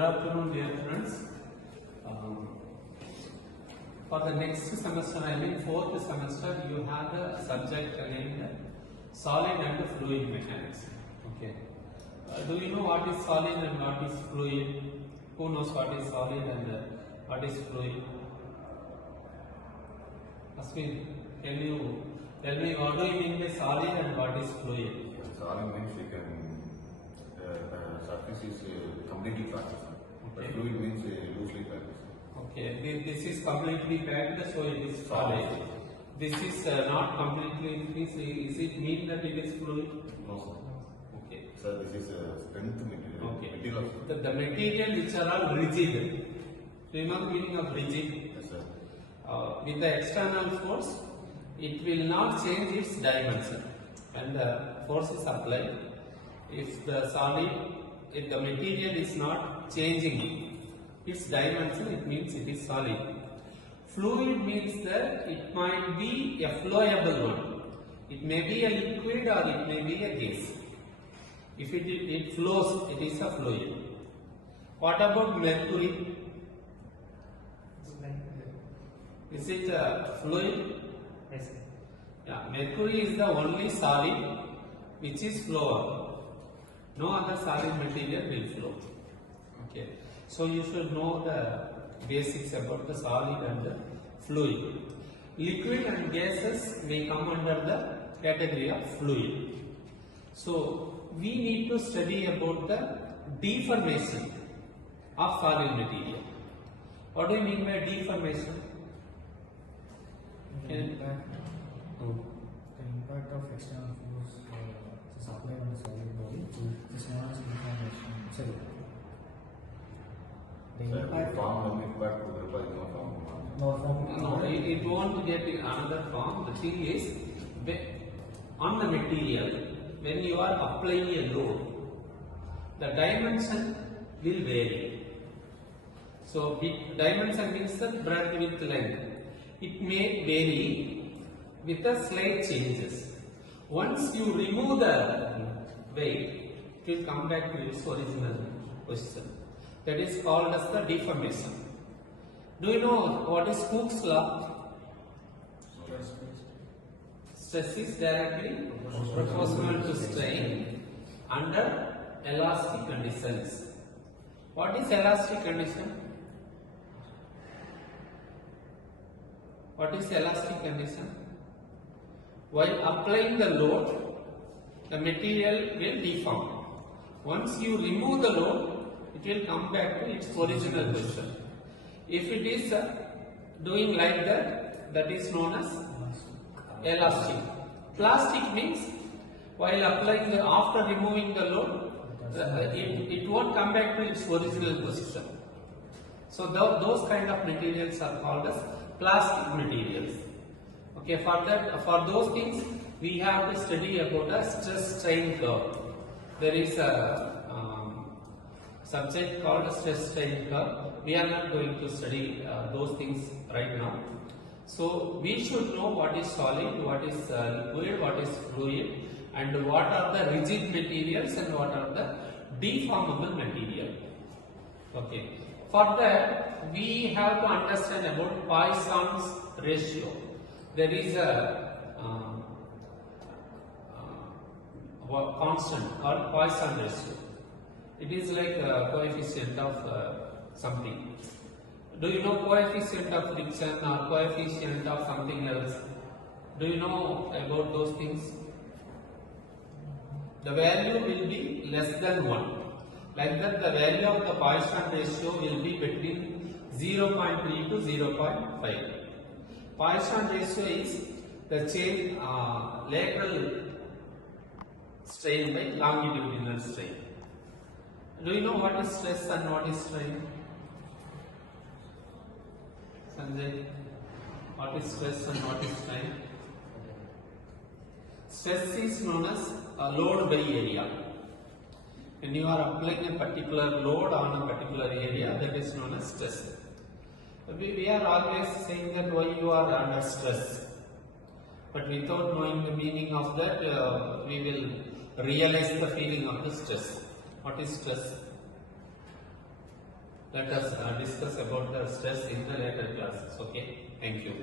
Good afternoon, dear friends. For the next semester, I mean fourth semester, you have the subject named solid and fluid mechanics. Okay. Do you know what is solid and what is fluid? Who knows what is solid and what is fluid? Asmin, can you tell me what do you mean by solid and what is fluid? Solid means we can the surface is completely packed. Okay. Fluid means loosely packed. Okay, this is completely packed, so it is solid. This is not completely. Is it mean that it is fluid? No, sir. Okay. Sir, this is strength material. Okay. Material. The material which are all rigid. Do you know the meaning of rigid? Yes, sir. With the external force, it will not change its dimension. When the force is applied, if the material is not changing its dimension, it means it is solid. Fluid means that it might be a flowable one. It may be a liquid or it may be a gas. If it flows, it is a fluid. What about mercury? Is it a fluid? Yes. Yeah, mercury is the only solid which is flowable. No other solid material will flow. Okay. So you should know the basics about the solid and the fluid. Liquid and gases may come under the category of fluid. So we need to study about the deformation of solid material. What do you mean by deformation? The impact of external force is applied on the solid body is known as deformation. Sorry. The impact Form impact to the No, it won't get in another form. The thing is, on the material, when you are applying a load, the dimension will vary. So, dimension means the breadth with length. It may vary with the slight changes. Once you remove the weight, it will come back to its original position. That is called as the deformation. Do you know what is Hooke's law? Stress is directly proportional to strain under elastic conditions. What is elastic condition? What is elastic condition? While applying the load, the material will deform. Once you remove the load, it will come back to its original position. If it is doing like that, that is known as elastic. Plastic means while applying after removing the load, it won't come back to its original position. So those kind of materials are called as plastic materials. Okay, for those things we have to study about a stress strain curve. There is a subject called stress strain curve. We are not going to study those things right now. So we should know what is solid, what is liquid, what is fluid, and what are the rigid materials and what are the deformable material. Okay. For that, we have to understand about Poisson's ratio. There is a constant called Poisson ratio. It is like a coefficient of something. Do you know coefficient of friction or coefficient of something else? Do you know about those things? The value will be less than 1. Like that, the value of the Poisson ratio will be between 0.3 to 0.5. Poisson ratio is the change lateral strain by longitudinal strain. Do you know what is stress and what is strain? Sanjay, what is stress and what is strain? Stress is known as load by area. When you are applying a particular load on a particular area, that is known as stress. We are always saying that why you are under stress. But without knowing the meaning of that, we will realize the feeling of the stress. What is stress? Let us discuss about the stress in the later classes. Okay. Thank you.